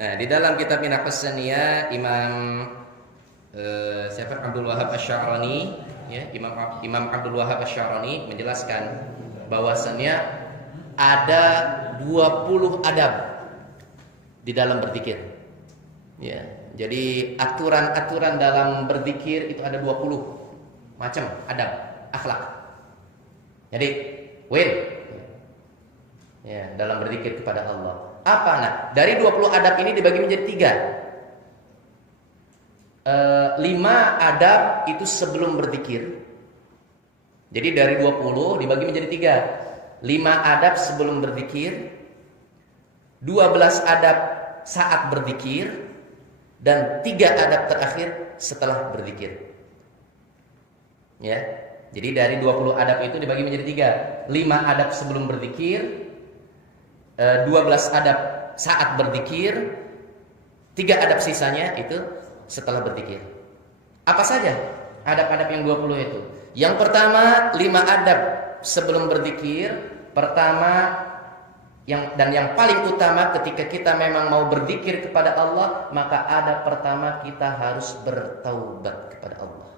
Nah, di dalam kitab Minhajus Saniyah Imam Abdul Wahab Asy-Sya'rani, ya, Imam Abdul Wahab Asy-Sya'rani menjelaskan bahwasannya ada 20 adab di dalam berzikir. Ya, jadi aturan-aturan dalam berzikir itu ada 20 macam adab, akhlak. Jadi, ya, dalam berzikir kepada Allah. Apa? Nah, dari 20 adab ini dibagi menjadi 3. 5 adab itu sebelum berzikir. Jadi dari 20 dibagi menjadi 3. 5 adab sebelum berzikir, 12 adab saat berzikir, dan 3 adab terakhir setelah berzikir. Ya. Jadi dari 20 adab itu dibagi menjadi 3. 5 adab sebelum berzikir, 12 adab saat berzikir, 3 adab sisanya itu setelah berzikir. Apa saja adab-adab yang 20 itu? Yang pertama, 5 adab sebelum berzikir. Pertama, yang paling utama ketika kita memang mau berzikir kepada Allah, maka adab pertama kita harus bertaubat kepada Allah.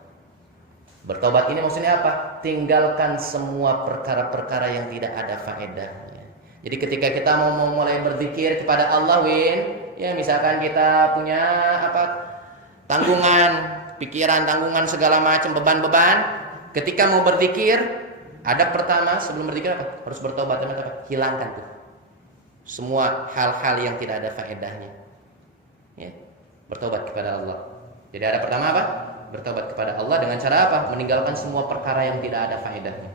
Bertaubat ini maksudnya apa? Tinggalkan semua perkara-perkara yang tidak ada faedahnya. Jadi ketika kita mau mulai berzikir kepada Allah, ya misalkan kita punya tanggungan, pikiran, tanggungan segala macam, beban-beban, ketika mau berzikir, adab pertama sebelum berzikir apa? Harus bertobat, teman-teman. Hilangkan tuh semua hal-hal yang tidak ada faedahnya. Ya, bertobat kepada Allah. Jadi adab pertama apa? Bertobat kepada Allah dengan cara apa? Meninggalkan semua perkara yang tidak ada faedahnya.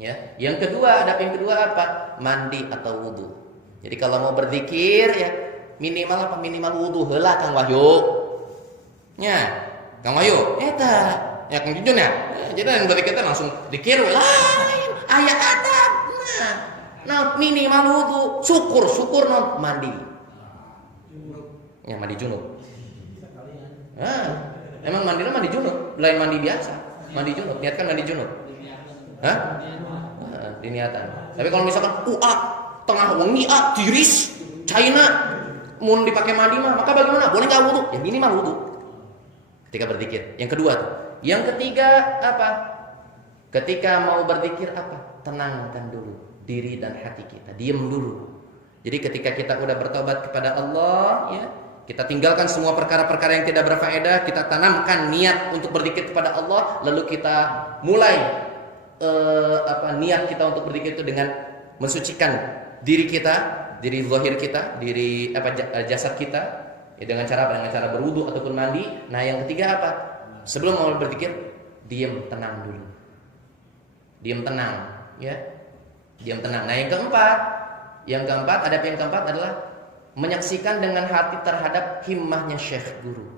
Ya. Yang kedua, adab yang kedua apa? Mandi atau wudu. Jadi kalau mau berzikir ya minimal apa? Minimal wudu heula Kang Wahyu. Ya, Kang Wahyu, eta ya Kang Jujun ya. Jadi yang berzikir langsung zikir lain aya adab. Nah, minimal wudu, syukur mandi. Ya mandi junub. Emang mandinya mandi junub, lain mandi biasa. Mandi junub, niatkan mandi junub. Diniatan. Tapi kalau misalkan tengah wengi tiris China mun dipakai mandi maka bagaimana? Boleh enggak wudu? Ya minimal wudu. Ketika berzikir. Yang kedua tuh. Yang ketiga apa? Ketika mau berzikir apa? Tenangkan dulu diri dan hati kita. Diam dulu. Jadi ketika kita udah bertobat kepada Allah, ya, kita tinggalkan semua perkara-perkara yang tidak berfaedah, kita tanamkan niat untuk berzikir kepada Allah, lalu kita mulai niat kita untuk berzikir itu dengan mensucikan diri kita, diri zahir kita, diri jasad kita, ya, dengan cara apa? Dengan cara berwudu ataupun mandi. Nah, yang ketiga apa? Sebelum mau berzikir, diam tenang dulu. Diam tenang, ya. Diam tenang. Nah, yang keempat adab yang keempat adalah menyaksikan dengan hati terhadap himmahnya syekh guru.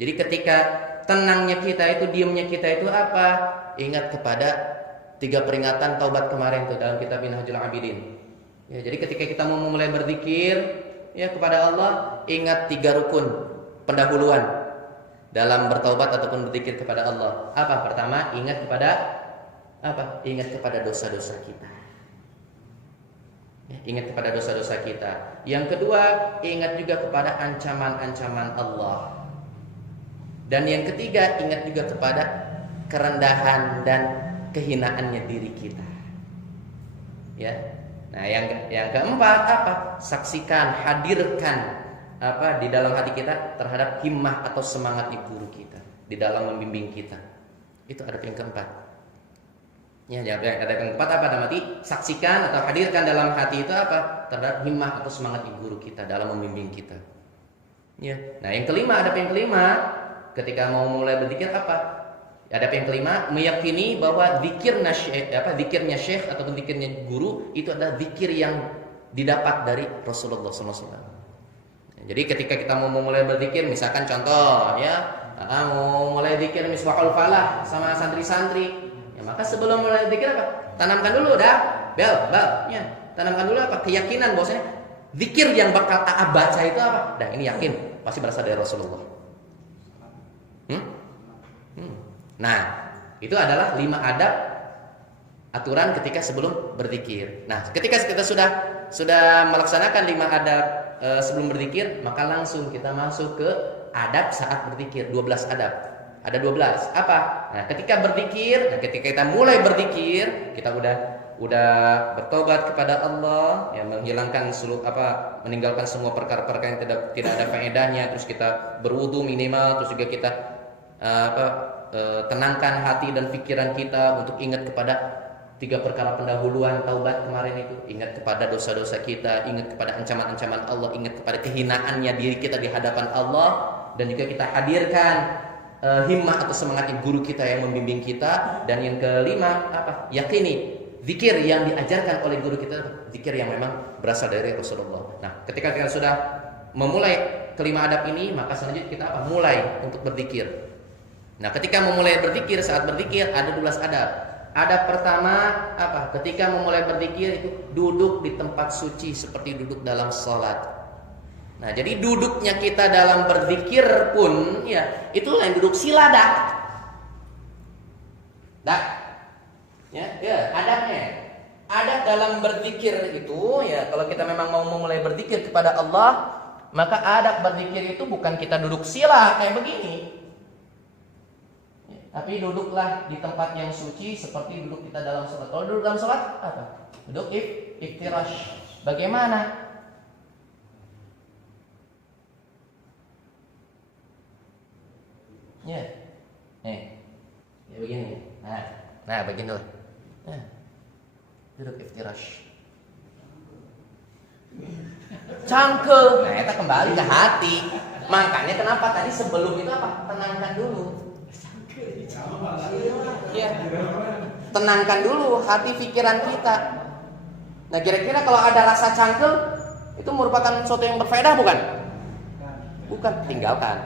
Jadi ketika tenangnya kita itu, diamnya kita itu apa? Ingat kepada 3 peringatan taubat kemarin tuh dalam kitab Minhajul Abidin. Ya, jadi ketika kita mau mulai berzikir ya kepada Allah, ingat 3 rukun pendahuluan dalam bertaubat ataupun berzikir kepada Allah. Apa? Pertama, ingat kepada apa? Ingat kepada dosa-dosa kita. Ya, ingat kepada dosa-dosa kita. Yang kedua, ingat juga kepada ancaman-ancaman Allah. Dan yang ketiga, ingat juga kepada kerendahan dan kehinaannya diri kita. Ya. Nah, yang keempat apa? Saksikan, hadirkan apa di dalam hati kita terhadap himmah atau semangat guru kita di dalam membimbing kita. Itu adab yang keempat. Ya, adab yang keempat apa? Namanya saksikan atau hadirkan dalam hati itu apa? Terhadap himmah atau semangat guru kita dalam membimbing kita. Ya. Nah, yang kelima, adab yang kelima ketika mau mulai berzikir apa? Adab yang kelima, meyakini bahwa zikirnya syekh atau zikirnya guru itu adalah zikir yang didapat dari Rasulullah SAW. Jadi ketika kita mau mulai berzikir, misalkan contoh ya, mau mulai zikir Misbahul Falah sama santri-santri, ya maka sebelum mulai zikir apa? Tanamkan dulu bel, ya. Tanamkan dulu apa? Keyakinan bahwasanya zikir yang bakal baca itu apa? Dan ini yakin pasti berasal dari Rasulullah. Nah, itu adalah 5 adab aturan ketika sebelum berzikir. Nah, ketika kita sudah melaksanakan 5 adab sebelum berzikir, maka langsung kita masuk ke adab saat berzikir. 12 adab. Ada 12. Apa? Nah, ketika berzikir, ketika kita mulai berzikir, kita udah bertobat kepada Allah, ya, menghilangkan meninggalkan semua perkara-perkara yang tidak ada faedahnya, terus kita berwudu minimal, terus juga kita tenangkan hati dan pikiran kita untuk ingat kepada 3 perkara pendahuluan taubat kemarin itu, ingat kepada dosa-dosa kita, ingat kepada ancaman-ancaman Allah, ingat kepada kehinaannya diri kita di hadapan Allah, dan juga kita hadirkan himmah atau semangatnya guru kita yang membimbing kita. Dan yang kelima apa? Yakini zikir yang diajarkan oleh guru kita, zikir yang memang berasal dari Rasulullah. Nah, ketika kita sudah memulai kelima adab ini, maka selanjutnya kita apa? Mulai untuk berzikir. Nah, ketika memulai berzikir, saat berzikir ada 12 adab. Adab pertama apa? Ketika memulai berzikir itu duduk di tempat suci seperti duduk dalam sholat. Nah, jadi duduknya kita dalam berzikir pun ya itu lain duduk sila dak. Ya, adabnya. Adab dalam berzikir itu ya, kalau kita memang mau memulai berzikir kepada Allah, maka adab berzikir itu bukan kita duduk sila kayak begini. Tapi duduklah di tempat yang suci seperti duduk kita dalam sholat. Kalau duduk dalam sholat apa? Duduk iftirash. Bagaimana? Ya, ya begini. Nah begini loh. Duduk iftirash. Cangkel. Nah, kita kembali ke hati. Makanya kenapa tadi sebelum itu apa? Tenangkan dulu. Ya. Tenangkan dulu hati pikiran kita. Nah, kira-kira kalau ada rasa cangkel itu merupakan sesuatu yang berfaedah bukan? Bukan, tinggalkan.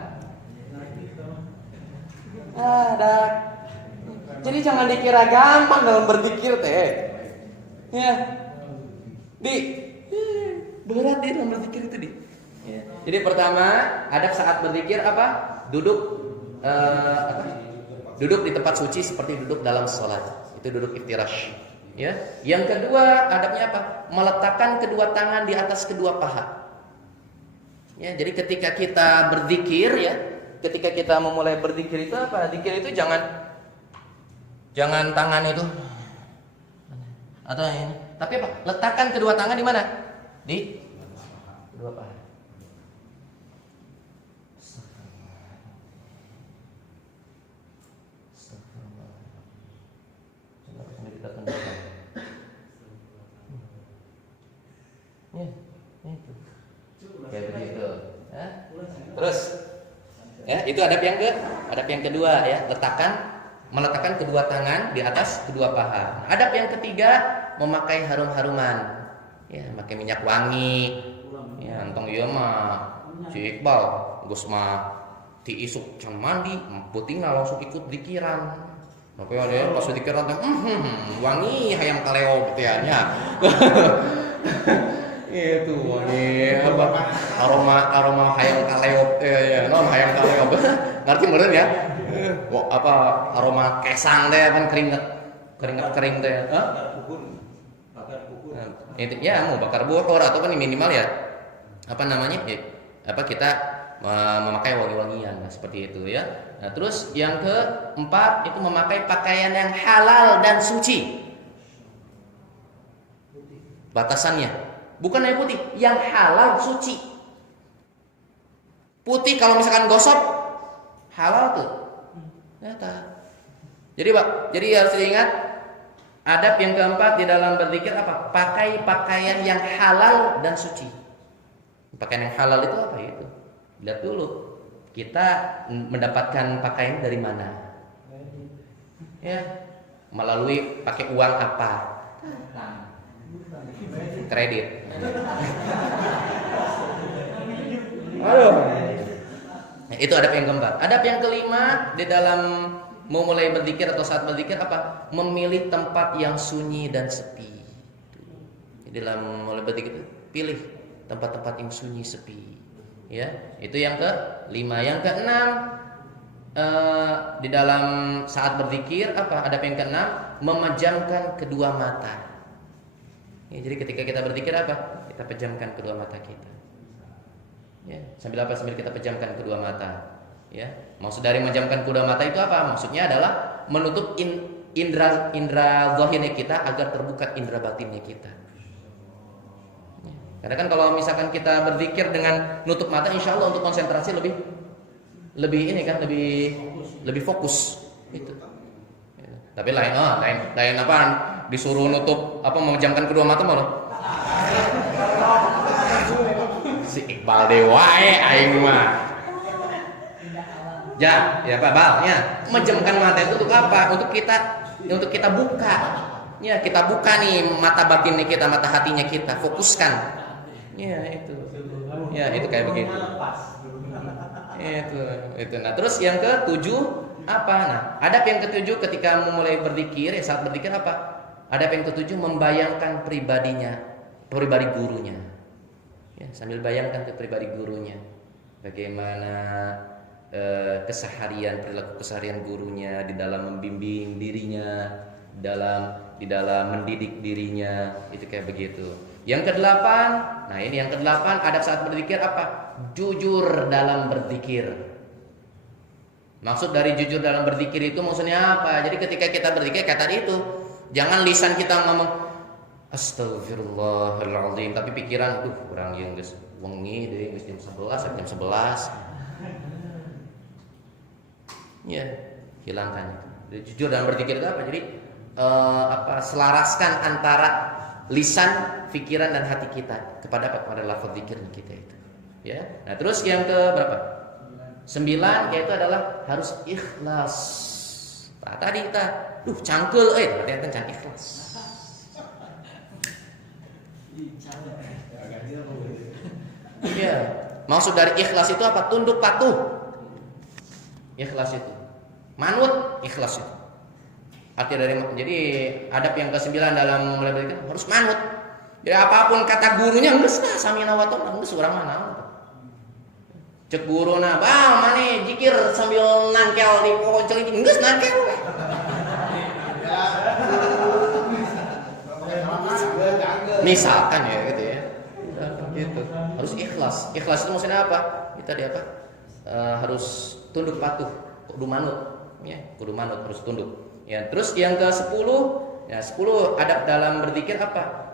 Jadi jangan dikira gampang dalam berzikir teh. Ya. Berat di dalam berzikir itu Ya. Jadi pertama, adab saat berzikir apa? Duduk di tempat suci seperti duduk dalam sholat. Itu duduk iftirash. Ya. Yang kedua, adabnya apa? Meletakkan kedua tangan di atas kedua paha. Ya, jadi ketika kita berzikir ya, ketika kita memulai berzikir itu apa? Zikir itu jangan tangan itu atau ini. Tapi apa? Letakkan kedua tangan di mana? Di kedua paha. Itu. Kayak begitu. Ya. Terus, ya itu adab yang kedua ya, meletakkan kedua tangan di atas kedua paha. Adab yang ketiga, memakai harum-haruman. Ya, pakai minyak wangi. Ya, antong ieu mah si Iqbal, geus mah ti isuk can mandi, putingna langsung ikut zikiran. Maka ada pas zikiran teh wangi hayam kaleo teh nya. Itu wangi apa aroma hayam kaleo ya non hayam kaleo. Ngerti meureun ya? Apa aroma kesang teh kan keringet kering teh. Bakar bubur. Itu ya mau bakar bubur ataupun minimal ya apa namanya? Kita memakai wangi-wangian seperti itu ya. Nah, terus yang keempat itu memakai pakaian yang halal dan suci. Batasannya bukan yang putih, yang halal suci. Putih kalau misalkan gosok halal tuh. Jadi harus diingat adab yang keempat di dalam berzikir apa? Pakai pakaian yang halal dan suci. Pakaian yang halal itu apa itu? Lihat dulu kita mendapatkan pakaian dari mana? Ya, melalui pakai uang apa? Kredit. Aduh. Nah, itu adab yang keempat. Adab yang kelima di dalam memulai berzikir atau saat berzikir apa? Memilih tempat yang sunyi dan sepi. Di dalam mulai berzikir pilih tempat-tempat yang sunyi sepi. Ya, itu yang kelima. Yang keenam, di dalam saat berzikir apa? Adab yang keenam, memejamkan kedua mata. Ya, jadi ketika kita berzikir apa? Kita pejamkan kedua mata kita. Ya, sambil apa? Sambil kita pejamkan kedua mata. Ya, maksud dari memejamkan kedua mata itu apa? Maksudnya adalah menutup indra zahirnya kita agar terbuka indra batinnya kita. Ya, karena kan kalau misalkan kita berzikir dengan nutup mata, insya Allah untuk konsentrasi lebih ini kan lebih fokus itu. Ya, tapi lain apaan? Disuruh nutup apa memejamkan kedua mata malah si Iqbal dewa aing mah. Ya Pak Balnya, memejamkan mata itu untuk apa? Untuk kita buka. Ya, kita buka nih mata batinnya kita, mata hatinya kita, fokuskan. Ya, itu. Ya, itu kayak begitu. Itu. Nah, terus yang ketujuh apa? Nah, adab yang ketujuh ketika memulai berzikir, saat berzikir apa? Adab yang ketujuh membayangkan pribadi gurunya. Ya, sambil bayangkan ke pribadi gurunya. Bagaimana perilaku keseharian gurunya di dalam membimbing dirinya, di dalam mendidik dirinya, itu kayak begitu. Yang kedelapan, nah ini yang kedelapan, adab saat berzikir apa? Jujur dalam berzikir. Maksud dari jujur dalam berzikir itu maksudnya apa? Jadi ketika kita berzikir kayak tadi itu, jangan lisan kita ngomong astagfirullahaladzim, tapi pikiran kurang yang geus wengi deui geus jam 11. Ya, hilangkan itu. Jadi, jujur dalam berzikir itu apa? Jadi selaraskan antara lisan, pikiran dan hati kita kepada lafaz zikir kita itu. Ya. Nah, terus yang ke berapa? 9 yaitu adalah harus ikhlas. Nah, tadi kita cangkel berarti can ikhlas. Iya. Maksud dari ikhlas itu apa? Tunduk patuh. Ikhlas itu manut, ikhlas itu arti dari. Jadi adab yang ke-9 dalam memulai berzikir harus manut. Jadi apapun kata gurunya geus samina wa ta'ala geus urang mana. Cek guruna, "Bang, mane zikir sambil nangkel di pohon celing." Geus nangkel. Misalkan ya gitu ya. Gitu. Harus ikhlas. Ikhlas itu maksudnya apa? Kita harus tunduk patuh, kudu manut, ya, kudu manut, harus tunduk. Ya, terus yang ke-10, ya 10 adab dalam berzikir apa?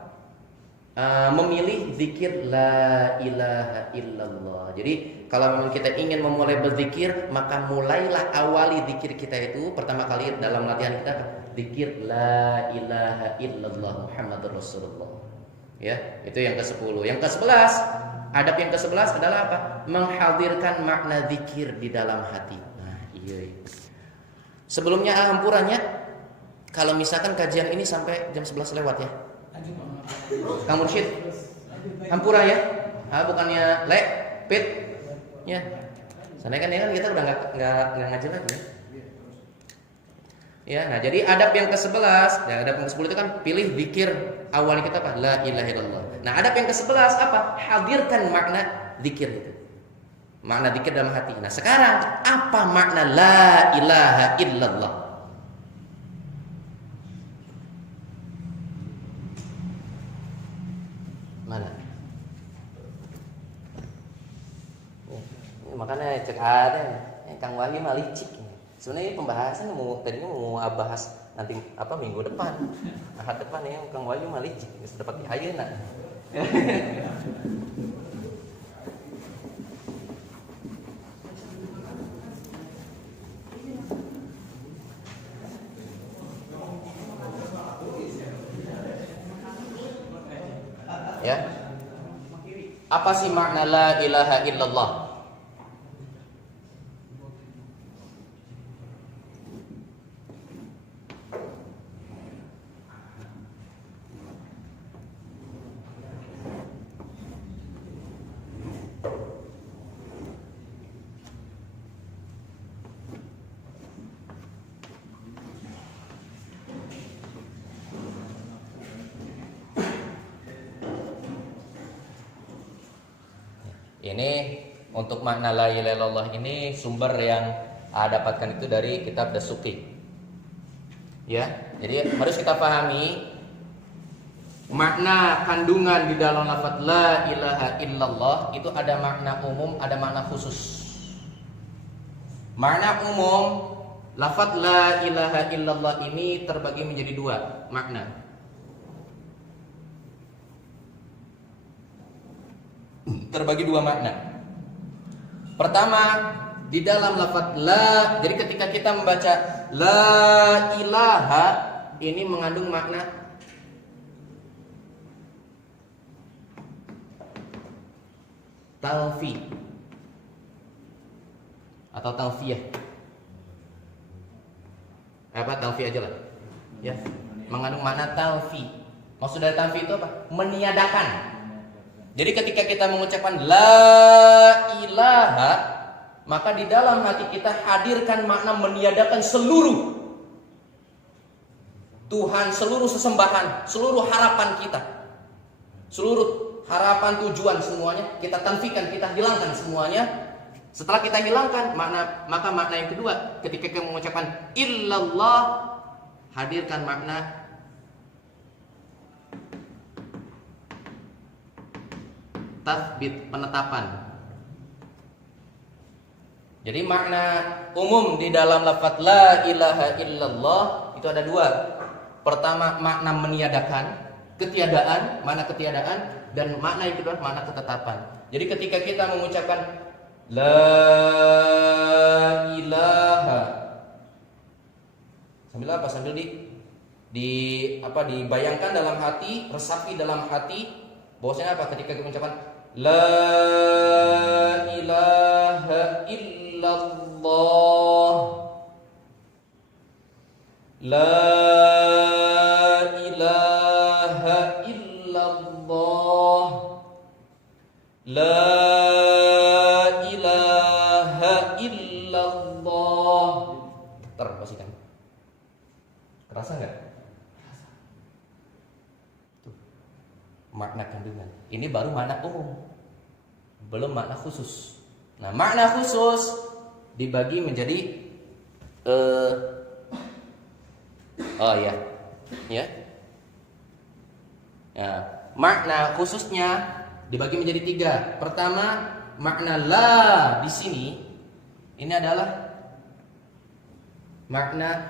Memilih zikir la ilaha illallah. Jadi kalau memang kita ingin memulai berzikir, maka mulailah awali zikir kita itu pertama kali dalam latihan kita zikir la ilaha illallah Muhammadur Rasulullah. Ya, itu yang ke-10. Yang ke-11, adab yang ke-11 adalah apa? Menghadirkan makna zikir di dalam hati. Nah, iya. Sebelumnya hampurannya, kalau misalkan kajian ini sampai jam 11 lewat ya. Kang Mursyid, hampura ya? Bukannya pit, ya. Soalnya kan kita udah nggak ngaji lagi ya. Ya, nah jadi adab yang ke-11, ya adab yang ke-10 itu kan pilih zikir awal kita apa? La ilaha illallah. Nah, adab yang ke-11 apa? Hadirkan makna zikir itu. Makna zikir dalam hati. Nah, sekarang apa makna la ilaha illallah? Mana? Makanya cek ada Kang Wali mah licik. Sebenarnya pembahasan tadinya mau bahas nanti minggu depan, ahad depan ya Kang Wali mah licik, geus dapat ayeuna. Ya. Apa sih makna la ilaha illallah? Ini untuk makna la ilaha illallah ini sumber yang Dapatkan itu dari kitab Dasuki. Ya, jadi harus kita pahami makna kandungan di dalam lafaz la ilaha illallah itu ada makna umum, ada makna khusus. Makna umum lafaz la ilaha illallah ini terbagi menjadi dua makna. Terbagi dua makna. Pertama, di dalam lafaz la, jadi ketika kita membaca la ilaha ini mengandung makna talfi atau talfiyah. Talfi aja lah. Ya, mengandung makna talfi. Maksud dari talfi itu apa? Meniadakan. Jadi ketika kita mengucapkan la ilaha, maka di dalam hati kita hadirkan makna meniadakan seluruh Tuhan, seluruh sesembahan, seluruh harapan kita, seluruh harapan, tujuan, semuanya kita tanfikan, kita hilangkan semuanya. Setelah kita hilangkan maka makna yang kedua, ketika kita mengucapkan illallah, hadirkan makna tathbit, penetapan. Jadi makna umum di dalam lafaz la ilaha illallah itu ada dua. Pertama, makna meniadakan, ketiadaan, makna ketiadaan, dan makna yang kedua makna ketetapan. Jadi ketika kita mengucapkan la ilaha, sambil apa? Sambil dibayangkan dalam hati, resapi dalam hati, bahwasanya apa? Ketika kita mengucapkan la ilaha illallah, la ilaha illallah, la ilaha illallah. Terpastikan. Kerasa nggak? Tuh, makna kandungan. Ini baru makna umum, belum makna khusus. Nah, makna khusus dibagi menjadi makna khususnya dibagi menjadi tiga. Pertama, makna la di sini ini adalah makna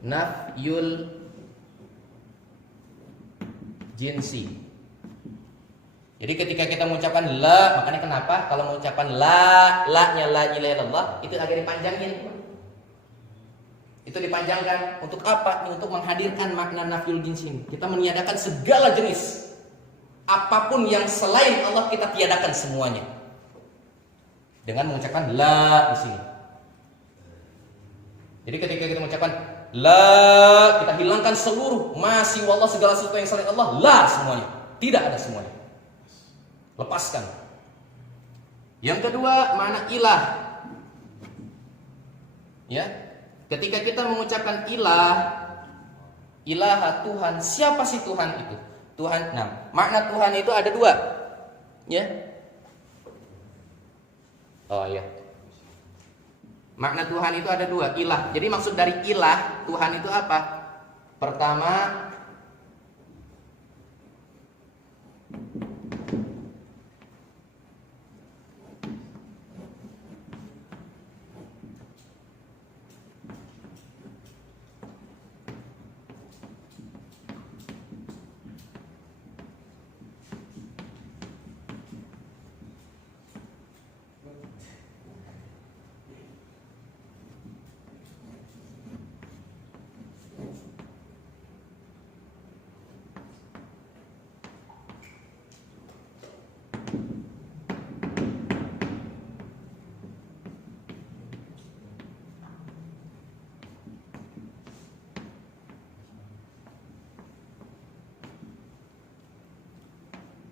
nafyul jinsi. Jadi ketika kita mengucapkan la, makanya kenapa kalau mengucapkan la-nya la ilaha illallah itu agak dipanjangin. Itu dipanjangkan untuk apa? Ini untuk menghadirkan makna nafyul jinsi. Kita meniadakan segala jenis. Apapun yang selain Allah kita tiadakan semuanya. Dengan mengucapkan la di sini. Jadi ketika kita mengucapkan la, kita hilangkan seluruh masih wallah, segala sesuatu yang selain Allah, la semuanya. Tidak ada semuanya. Lepaskan. Yang kedua, makna ilah. Ya. Ketika kita mengucapkan ilah, ilaha Tuhan, siapa sih Tuhan itu? Tuhan. Nah, makna Tuhan itu ada dua. Ya. Oh ya. Makna Tuhan itu ada dua, ilah. Jadi maksud dari ilah, Tuhan itu apa? Pertama,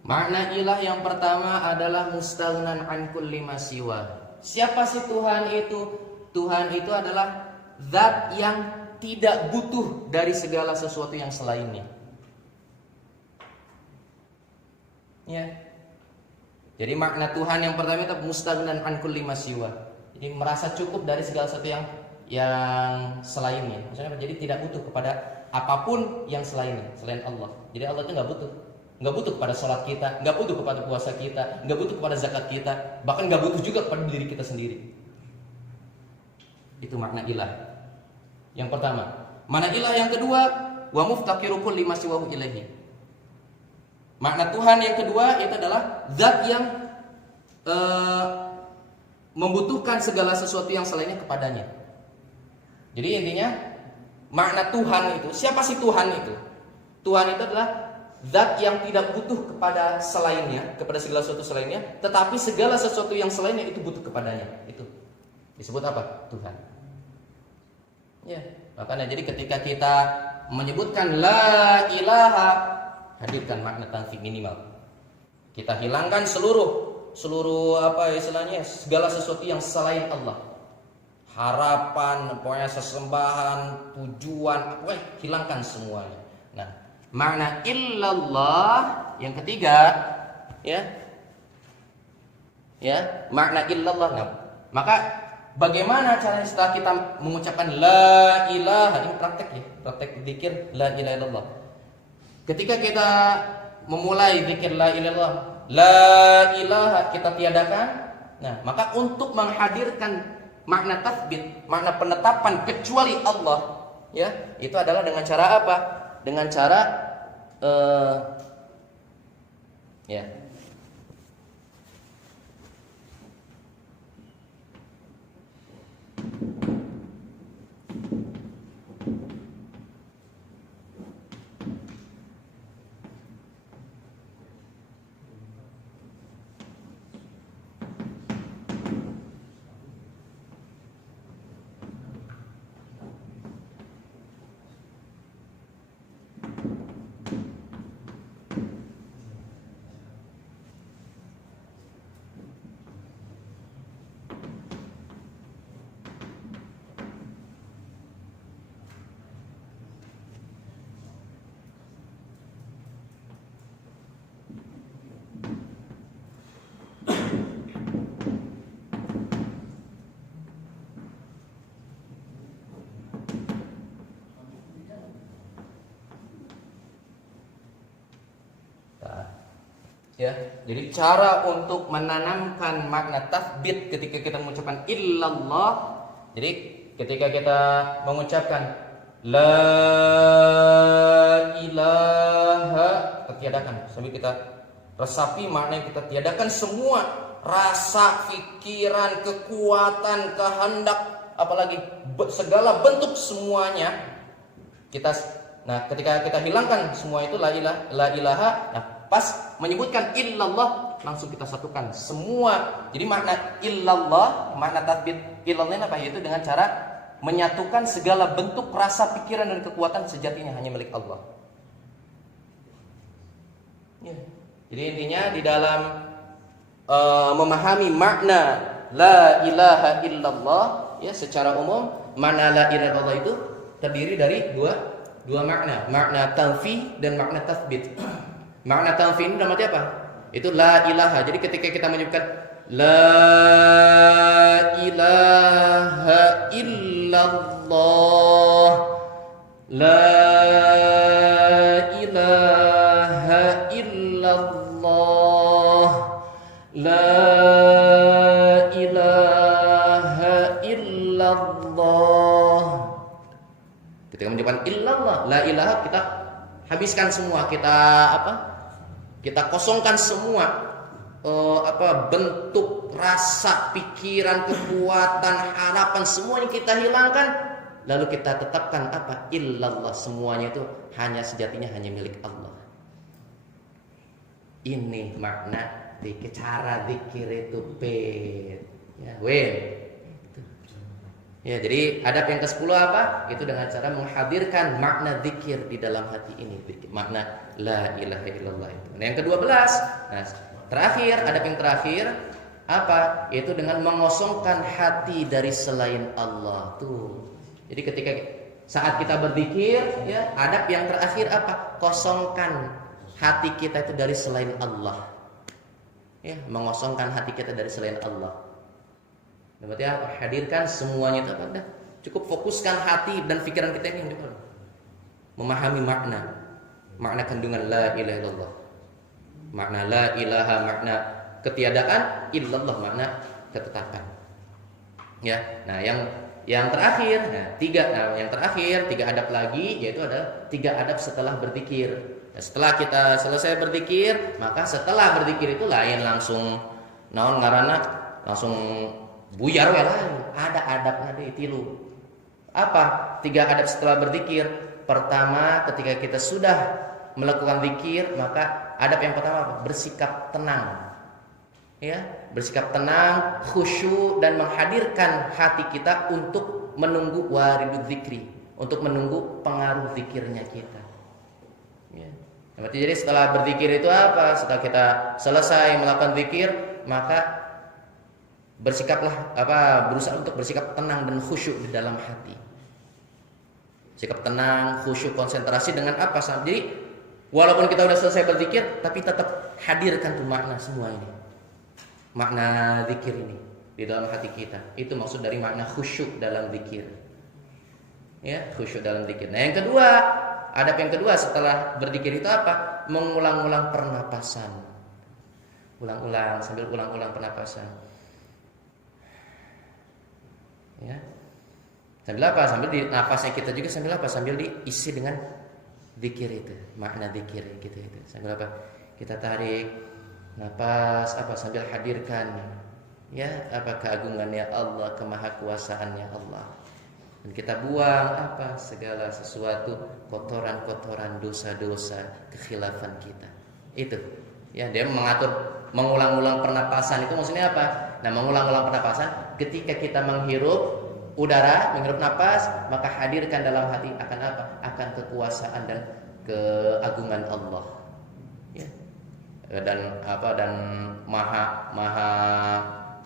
makna ilah yang pertama adalah mustaghnan an kulli ma siwa. Siapa sih Tuhan itu? Tuhan itu adalah zat yang tidak butuh dari segala sesuatu yang selainnya. Ya. Jadi makna Tuhan yang pertama itu mustaghnan an kulli ma siwa. Jadi merasa cukup dari segala sesuatu yang selainnya. Maksudnya jadi tidak butuh kepada apapun yang selain Allah. Jadi Allah itu nggak butuh kepada sholat kita, nggak butuh kepada puasa kita, nggak butuh kepada zakat kita, bahkan nggak butuh juga kepada diri kita sendiri. Itu makna ilah yang pertama. Makna ilah yang kedua, wa muftaqiru kulli ma siwahu ilaihi. Makna Tuhan yang kedua itu adalah zat yang membutuhkan segala sesuatu yang selainnya kepadanya. Jadi intinya makna Tuhan itu, siapa sih Tuhan itu? Tuhan itu adalah zat yang tidak butuh kepada selainnya, kepada segala sesuatu selainnya, tetapi segala sesuatu yang selainnya itu butuh kepadanya. Itu disebut apa? Tuhan. Ya, makanya jadi ketika kita menyebutkan la ilaha, hadirkan makna tanfi minimal. Kita hilangkan seluruh apa istilahnya, segala sesuatu yang selain Allah. Harapan, pokoknya sesembahan, tujuan, pokoknya hilangkan semuanya. Nah, makna illallah yang ketiga, ya, makna illallah. Nah, maka bagaimana caranya setelah kita mengucapkan la ilaha, ini praktek zikir la ilaha illallah. Ketika kita memulai zikir la ilaha illallah, la ilaha kita tiadakan. Nah, maka untuk menghadirkan makna tathbit, makna penetapan kecuali Allah, ya, itu adalah dengan cara apa? Dengan cara ya. Ya, jadi cara untuk menanamkan makna tathbit ketika kita mengucapkan illallah. Jadi ketika kita mengucapkan la ilaha, kita tiadakan sambil kita resapi makna yang kita tiadakan semua rasa, pikiran, kekuatan, kehendak, apalagi segala bentuk semuanya kita. Nah, ketika kita hilangkan semua itu la ilaha, nah pas menyebutkan illallah langsung kita satukan semua. Jadi makna illallah, makna tathbit illallah apa? Yaitu dengan cara menyatukan segala bentuk rasa, pikiran dan kekuatan sejatinya hanya milik Allah. Ya. Jadi intinya di dalam memahami makna la ilaha illallah, ya, secara umum makna la ilaha illallah itu terdiri dari dua makna, makna tanfi dan makna tathbit. Makna tanfi ini dalam arti apa? Itu la ilaha. Jadi ketika kita menyebutkan la ilaha illallah, la ilaha illallah, la ilaha illallah. Ketika menyebutkan illallah, la ilaha, kita habiskan semua, kita kita kosongkan semua bentuk rasa, pikiran, kekuatan, harapan, semuanya kita hilangkan, lalu kita tetapkan apa? Illallah. Semuanya itu hanya sejatinya hanya milik Allah. Ini makna cara zikir itu ya, ya, jadi adab yang ke-10 apa? Itu dengan cara menghadirkan makna zikir di dalam hati ini, makna la ilaha illallah itu. Nah, yang ke-12, nah, terakhir, adab yang terakhir apa? Yaitu dengan mengosongkan hati dari selain Allah. Tuh. Jadi ketika saat kita berzikir, ya, adab yang terakhir apa? Kosongkan hati kita itu dari selain Allah. Ya, mengosongkan hati kita dari selain Allah. Berarti apa? Hadirkan semuanya itu apa? Dah. Cukup fokuskan hati dan pikiran kita ini yang memahami makna kandungan la ilaha illallah. Makna la ilaha, makna ketiadaan, illallah, makna ketetapan. Ya. Nah, yang terakhir, yang terakhir 3 adab lagi, yaitu ada 3 adab setelah berzikir. Nah, setelah kita selesai berzikir, maka setelah berzikir itu lain langsung naon ngaranna langsung buyar we lain. Ada adabna deui 3. Apa 3 adab setelah berzikir? Pertama, ketika kita sudah melakukan zikir, maka adab yang pertama apa? Bersikap tenang. Ya, bersikap tenang, khusyuk dan menghadirkan hati kita untuk menunggu waridud zikri, untuk menunggu pengaruh zikirnya kita. Ya. Berarti jadi setelah berzikir itu apa? Setelah kita selesai melakukan zikir, maka bersikaplah berusaha untuk bersikap tenang dan khusyuk di dalam hati. Sikap tenang, khusyuk, konsentrasi dengan apa? Jadi walaupun kita sudah selesai berzikir, tapi tetap hadirkan tuh makna semua ini. Makna zikir ini di dalam hati kita. Itu maksud dari makna khusyuk dalam zikir. Ya, khusyuk dalam zikir. Nah, yang kedua, adab yang kedua setelah berzikir itu apa? Mengulang-ulang pernapasan. Ulang-ulang, sambil ulang-ulang pernapasan. Ya. Sambil apa? Sambil di nafasnya kita juga sambil apa? Sambil diisi dengan zikir itu, makna zikir gitu itu. Sambil apa? Kita tarik napas sambil hadirkan keagungannya Allah, kemahakuasaannya Allah. Dan kita buang segala sesuatu kotoran-kotoran, dosa-dosa, kekhilafan kita. Itu. Ya, dia mengulang-ulang pernapasan itu maksudnya apa? Nah, mengulang-ulang pernapasan ketika kita menghirup udara, menghirup napas, maka hadirkan dalam hati akan apa? Akan kekuasaan dan keagungan Allah. Ya. Dan maha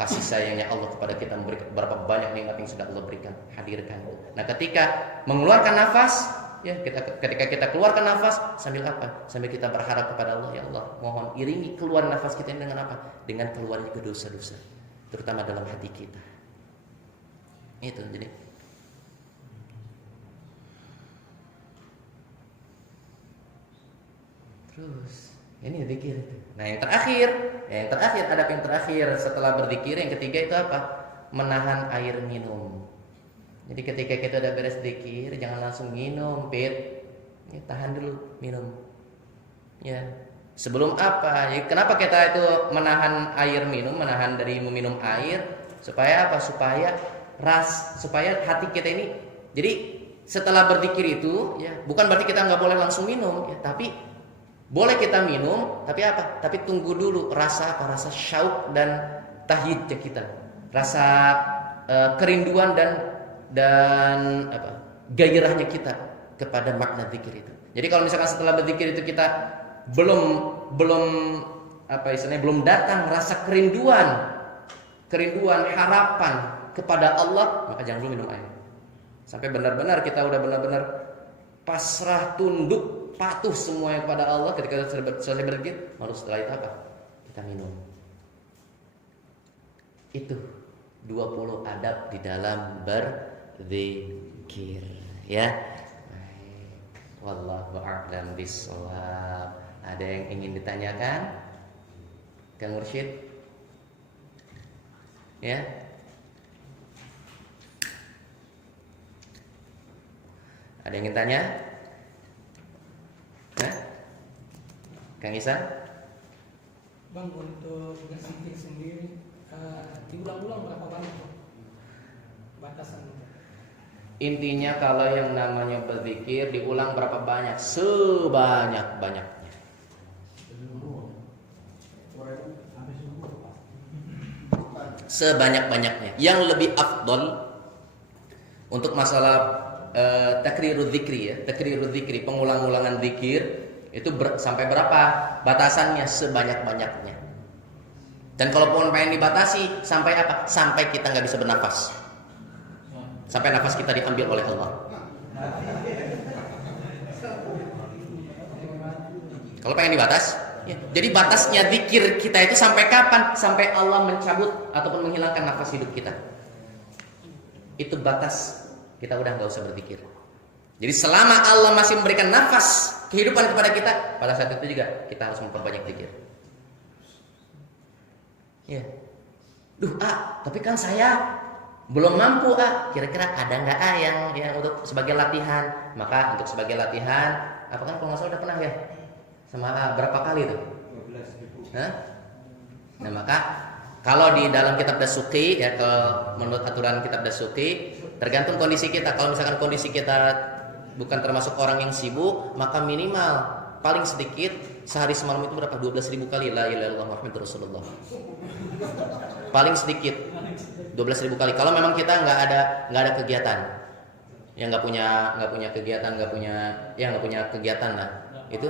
kasih sayangnya Allah kepada kita, memberikan berapa banyak nikmat yang sudah Allah berikan, hadirkan. Nah, ketika mengeluarkan nafas, ya ketika kita keluarkan nafas sambil apa? Sambil kita berharap kepada Allah, ya Allah, mohon iringi keluar nafas kita ini dengan apa? Dengan keluarnya dosa-dosa, terutama dalam hati kita. Itu jadi. Terus ini zikir itu. Nah, yang terakhir adab yang terakhir setelah berzikir yang ketiga itu apa? Menahan air minum. Jadi ketika kita udah beres zikir, jangan langsung minum, Pit. Ya, tahan dulu minum. Ya. Sebelum apa? Ya, kenapa kita itu menahan air minum, menahan dari meminum air? Supaya apa? Supaya hati kita ini. Jadi setelah berzikir itu, ya, bukan berarti kita nggak boleh langsung minum, ya, tapi boleh kita minum, tapi apa? Tapi tunggu dulu rasa syauk dan tahyidnya kita, rasa kerinduan dan gairahnya kita kepada makna zikir itu. Jadi kalau misalkan setelah berzikir itu kita belum datang rasa kerinduan, harapan kepada Allah, maka jangan dulu minum air. Sampai benar-benar kita udah benar-benar pasrah, tunduk, patuh semuanya kepada Allah ketika selesai berzikir, baru setelah itu apa? Kita minum. Itu 20 adab di dalam berzikir, ya. Wallahu a'lam bishawab. Ada yang ingin ditanyakan? Kang Mursyid? Ya. Ada yang ingin tanya? Nah, Kang Isan? Bang, untuk berzikir sendiri diulang-ulang berapa banyak batasan? Intinya kalau yang namanya berzikir diulang berapa banyak? Sebanyak-banyaknya. Sebanyak-banyaknya. Yang lebih afdol untuk masalah takrirul zikri, pengulang-ulangan zikir itu sampai berapa batasannya? Sebanyak-banyaknya. Dan kalaupun pengen dibatasi sampai apa? Sampai kita nggak bisa bernafas, sampai nafas kita diambil oleh Allah. Kalau pengen dibatas, ya. Jadi batasnya zikir kita itu sampai kapan? Sampai Allah mencabut ataupun menghilangkan nafas hidup kita. itu batas kita udah nggak usah berzikir. Jadi selama Allah masih memberikan nafas kehidupan kepada kita, pada saat itu juga kita harus memperbanyak zikir. Ya. Duh, tapi kan saya belum mampu, kira-kira ada nggak yang untuk sebagai latihan? Maka untuk sebagai latihan, apa kan kalau nggak salah udah pernah ya sama berapa kali tuh? 12.000. Nah maka kalau di dalam kitab Dasuki ya, kalau menurut aturan kitab Dasuki tergantung kondisi kita. Kalau misalkan kondisi kita bukan termasuk orang yang sibuk, maka minimal paling sedikit sehari semalam itu berapa? 12.000 kali la ilaha illallah Muhammadur Rasulullah. Paling sedikit 12.000 kali. Kalau memang kita nggak ada kegiatan, yang nggak punya kegiatan, nggak punya kegiatan lah. Itu,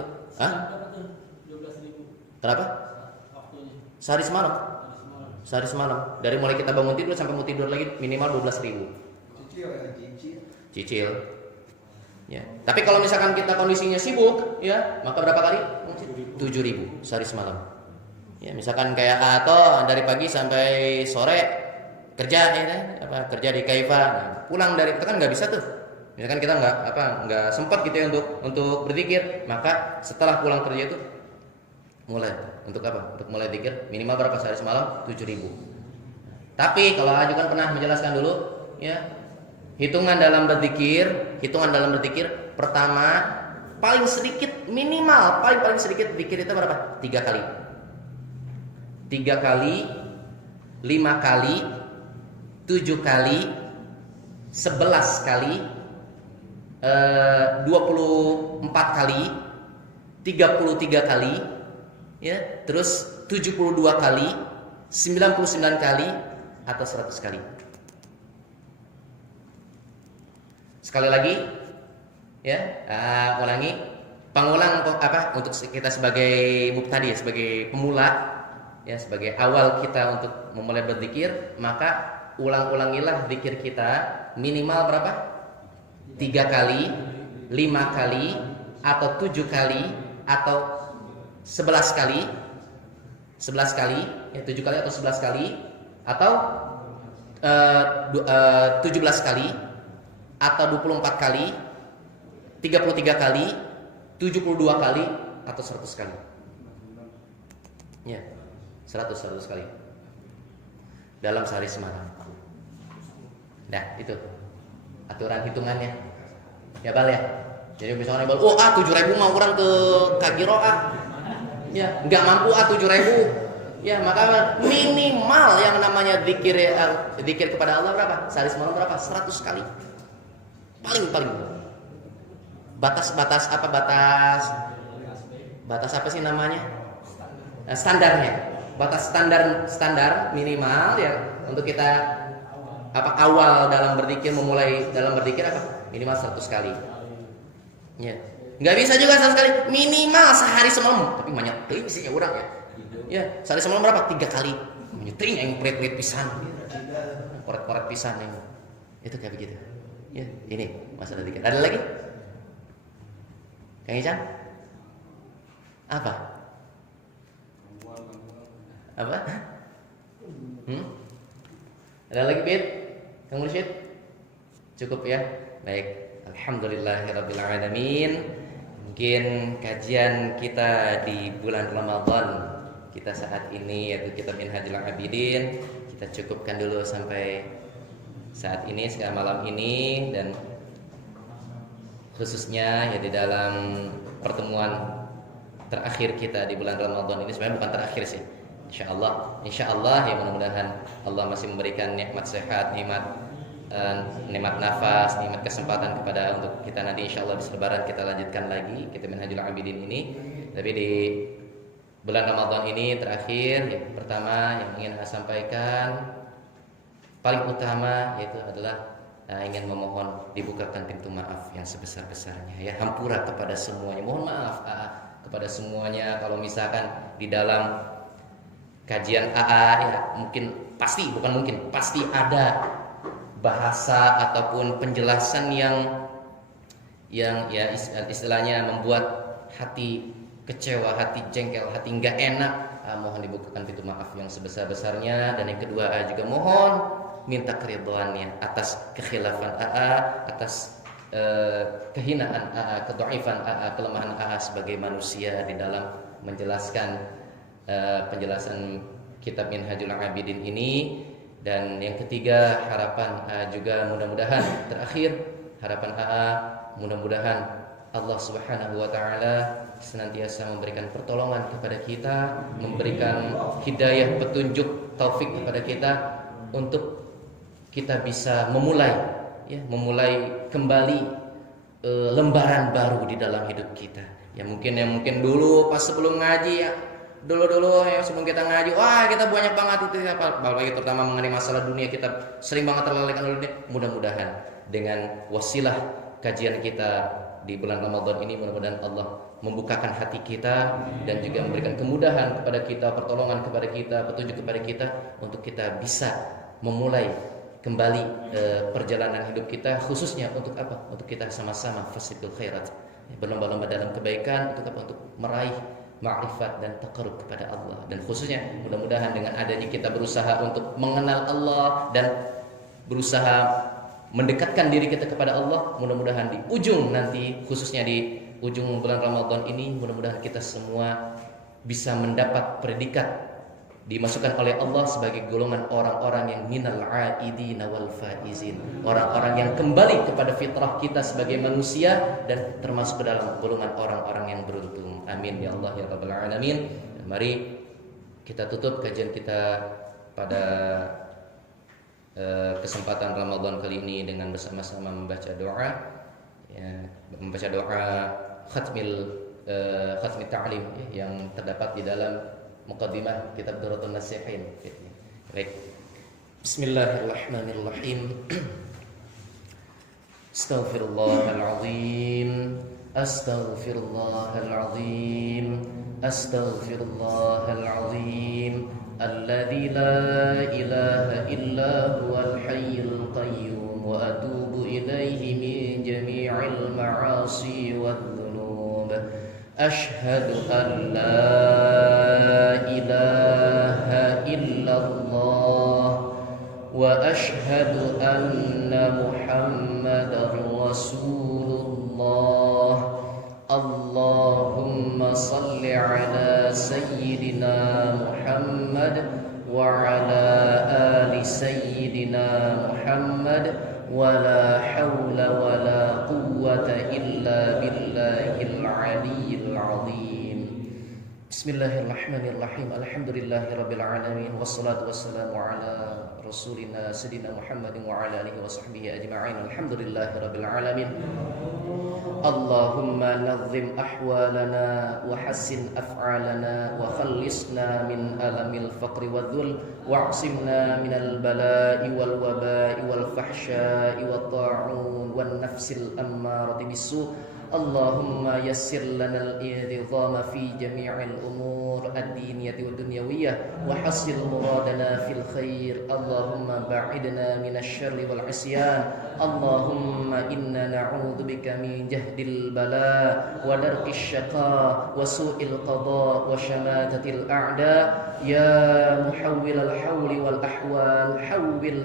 Kenapa? Sehari semalam. Sehari semalam. Dari mulai kita bangun tidur sampai mau tidur lagi minimal 12.000. Cicil. Ya. Tapi kalau misalkan kita kondisinya sibuk, ya, maka berapa kali? 7.000 sehari semalam. Ya, misalkan kayak atau dari pagi sampai sore kerja kerja di Kaifa, pulang dari itu kan nggak bisa tuh. Misalkan kita nggak sempat gitu ya untuk berzikir, maka setelah pulang kerja itu mulai untuk apa? Untuk mulai zikir minimal berapa sehari semalam? 7.000. Tapi kalau Aju kan pernah menjelaskan dulu, ya. Hitungan dalam berzikir pertama paling sedikit minimal paling sedikit zikir itu berapa? 3 kali. 3 kali, 5 kali, 7 kali, 11 kali, 24 kali, 33 kali, ya, terus 72 kali, 99 kali atau 100 kali. Sekali lagi, ya, ulangi, pengulang untuk kita sebagai mubtadi, sebagai pemula, ya, sebagai awal kita untuk memulai berzikir, maka ulang-ulangilah zikir kita minimal berapa? 3 kali, 5 kali, atau 7 kali, atau 11 kali, 11 kali, ya, 7 kali atau 11 kali, atau 17 kali, atau 24 kali, 33 kali, 72 kali, atau 100 kali. Ya, 100 kali dalam sehari semalam. Nah, itu aturan hitungannya. Ya Bal ya. Jadi misalnya Bal, 7.000 mau kurang ke Kagiro ya, nggak mampu 7.000. Ya, maka minimal yang namanya zikir kepada Allah berapa? Sehari semalam berapa? 100 kali. Paling batas apa sih namanya? Standarnya. Batas standar minimal ya untuk kita awal dalam berzikir, memulai dalam berzikir minimal 100 kali. Ya. Nggak bisa juga 100 kali, minimal sehari semalam. Tapi banyak teuing sih orang ya. Ya, sehari semalam berapa? 3 kali. Teuing yang pret-pret pisan. Korek-korek pisan yang. Itu kayak begitu. Ya, ini masalah zikir. Ada lagi? Kang Ican? Apa? Ada lagi, Pit? Kang Mursyid? Cukup ya? Baik. Alhamdulillahirabbil alamin. Mungkin kajian kita di bulan Ramadan kita saat ini, yaitu kitab Minhajul Abidin, kita cukupkan dulu sampai saat ini, sekarang malam ini, dan khususnya ya di dalam pertemuan terakhir kita di bulan Ramadan ini, sebenarnya bukan terakhir sih, insya Allah ya, mudah-mudahan Allah masih memberikan nikmat sehat, nikmat nafas, nikmat kesempatan kepada untuk kita nanti insya Allah di Lebaran kita lanjutkan lagi kita Minhajul Abidin ini. Tapi di bulan Ramadan ini terakhir, ya, pertama yang ingin saya sampaikan paling utama yaitu adalah ingin memohon dibukakan pintu maaf yang sebesar-besarnya, ya, hampura kepada semuanya. Mohon maaf kepada semuanya kalau misalkan di dalam kajian ya pasti ada bahasa ataupun penjelasan yang ya istilahnya membuat hati kecewa, hati jengkel, hati nggak enak. Mohon dibukakan pintu maaf yang sebesar-besarnya. Dan yang kedua juga mohon minta keridhaannya atas kekhilafan AA, atas kehinaan AA, kedhaifan AA, kelemahan AA sebagai manusia di dalam menjelaskan penjelasan kitab Minhajul Abidin ini. Dan yang ketiga, harapan AA juga mudah-mudahan terakhir, harapan AA mudah-mudahan Allah Subhanahu wa taala senantiasa memberikan pertolongan kepada kita, memberikan hidayah, petunjuk, taufik kepada kita untuk kita bisa memulai kembali lembaran baru di dalam hidup kita. Yang mungkin dulu pas sebelum ngaji ya, dulu ya sebelum kita ngaji, wah kita banyak banget itu apalagi terutama mengenai masalah dunia, kita sering banget terlalaikan oleh dunia. Mudah-mudahan dengan wasilah kajian kita di bulan Ramadan ini, mudah-mudahan Allah membukakan hati kita dan juga memberikan kemudahan kepada kita, pertolongan kepada kita, petunjuk kepada kita untuk kita bisa memulai kembali perjalanan hidup kita, khususnya untuk apa? Untuk kita sama-sama fasidul khairat, berlomba-lomba dalam kebaikan, untuk apa? Untuk meraih ma'rifat dan taqarrub kepada Allah. Dan khususnya mudah-mudahan dengan adanya kita berusaha untuk mengenal Allah dan berusaha mendekatkan diri kita kepada Allah, mudah-mudahan di ujung nanti, khususnya di ujung bulan Ramadan ini, mudah-mudahan kita semua bisa mendapat predikat dimasukkan oleh Allah sebagai golongan orang-orang yang minal aidina wal faizin, orang-orang yang kembali kepada fitrah kita sebagai manusia dan termasuk ke dalam golongan orang-orang yang beruntung. Amin ya Allah ya rabbal alamin. Mari kita tutup kajian kita pada kesempatan Ramadan kali ini dengan bersama-sama membaca doa, membaca doa khatmil ta'lim yang terdapat di dalam muqaddimah kitab Durratun Nasihin. Baik. Bismillahirrahmanirrahim. Astaghfirullahalazim. Astaghfirullahalazim. Astaghfirullahalazim. Alladzi la ilaha illa huwal hayyul qayyum wa atubu ilaihi min jami'il ma'asi wadh-dhunub. Ashhadu an la ilaha illallah wa ashhadu anna Muhammadar Rasulullah. Allahumma salli ala sayyidina Muhammad wa ala ali sayyidina Muhammad wa la hawla wa la quwwata illa billahil aliyyil azim. Bismillahirrahmanirrahim. Alhamdulillahirabbil alamin wassalatu wassalamu ala rasulina sayyidina Muhammadin wa ala alihi wa sahbihi ajma'in. Alhamdulillahirabbil alamin. Allahumma nazzim ahwalana wa hassin af'alana wa khallisna min alamil faqri wadh-dhul wa'simna minal bala'i wal waba'i wal fahsya'i wat ta'un wan nafsil ammarati bis-su'. Allahumma yassir lana al-idhama fi jami'il umur ad-diniyati wad dunyawiyah wa hassil muradana fil khair. Allahumma ba'idna minasy syarri wal 'isyan. Allahumma inna na'udzubika min jahdil bala wa darkis syaqa wa su'il qada wa syamatatil a'da. Ya muhawwilal hawli wal ahwal, hawwil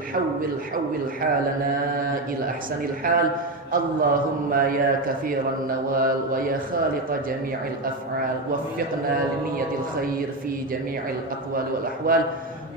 halana ila ahsanil hal. Allahumma ya kathiran nawal wa ya khaliqa jami'il af'al waffiqna liniyatil khair fi jami'il aqwali wal ahwal.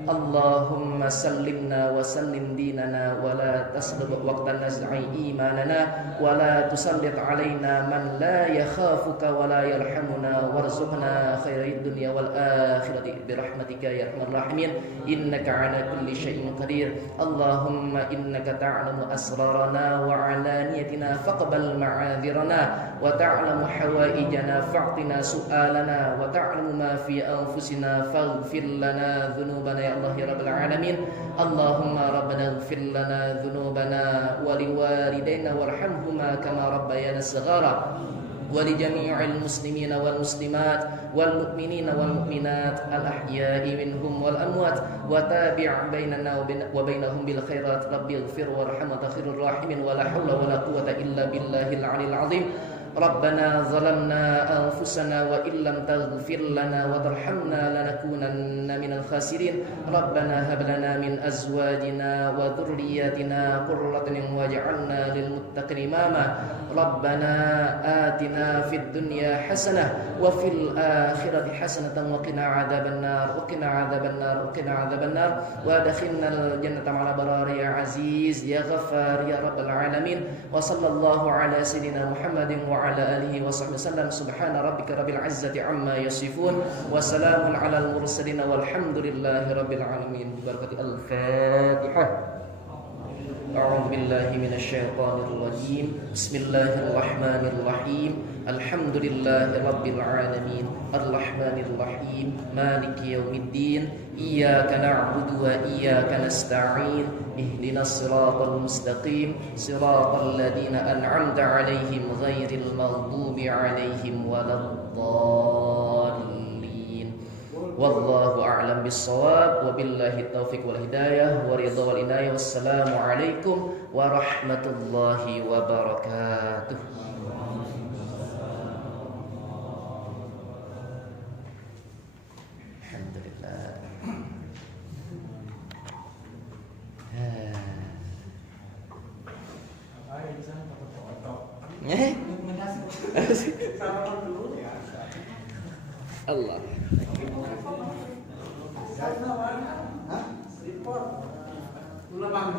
Allahumma sallimna wa sallim dinana wa la taslub waqtan naz'i imanana wa la tusallit alaina man la yakhafuka wa la yarhamuna warzuqna khairid dunya wal akhirati birahmatika ya arhamar rahimin innaka ala kulli syai'in qadir. Allahumma innaka ta'lamu asrarana wa alaniyatina faqbal ma'adhirana wa ta'lamu hawaijana fa'tina su'alana wa ta'lamu ma fi anfusina faghfir lana dhunubana ya Allah ya rabbal alamin. Allahumma rabbana ighfir lana dhunubana wa liwalidayna warhamhuma kama rabbayana saghara wa li jami'il muslimina wal muslimat wal mu'minina wal mu'minat al ahya'i minhum wal amwat wa tabi' bainana wa bainahum bil khairat. Rabbi ighfir warham wa khairur rahimin wa la hawla wa la quwwata illa billahil 'aliyyil 'azim. Rabbana zalamna anfusana wa illam taghfir lana wa tarhamna lanakunanna minal khasirin. Rabbana hab lana min azwajina wa dhurriyyatina qurrata a'yun waj'alna lil muttaqina imama. Rabbana atina fid dunya hasanah wa fil akhirati hasanatan wa qina adzabannar wa qina adzabannar wa qina adzabannar wa adkhilnal jannata ma'al abrar ya aziz ya ghaffar ya rabbal alamin. Wa sallallahu ala sayyidina Muhammadin wa ala alihi wa sahbihi wasallam. Subhana rabbika rabbil izzati amma yasifun wa salamun alal mursalin walhamdulillahi rabbil alamin. Barakati al-Fatihah. أعوذ بالله من الشيطان الرجيم. بسم الله الرحمن الرحيم. الحمد لله رب العالمين الرحمن الرحيم مالك يوم الدين. إياك نعبد وإياك نستعين. اهدنا الصراط المستقيم صراط الذين أنعمت عليهم غير المغضوب عليهم ولا الضالين. Wallahu a'lam bissawab wa billahi taufiq wal hidayah wa ridha wal inayah. Wassalamu alaikum warahmatullahi wabarakatuh. Alhamdulillah. Allah. Report. Ulang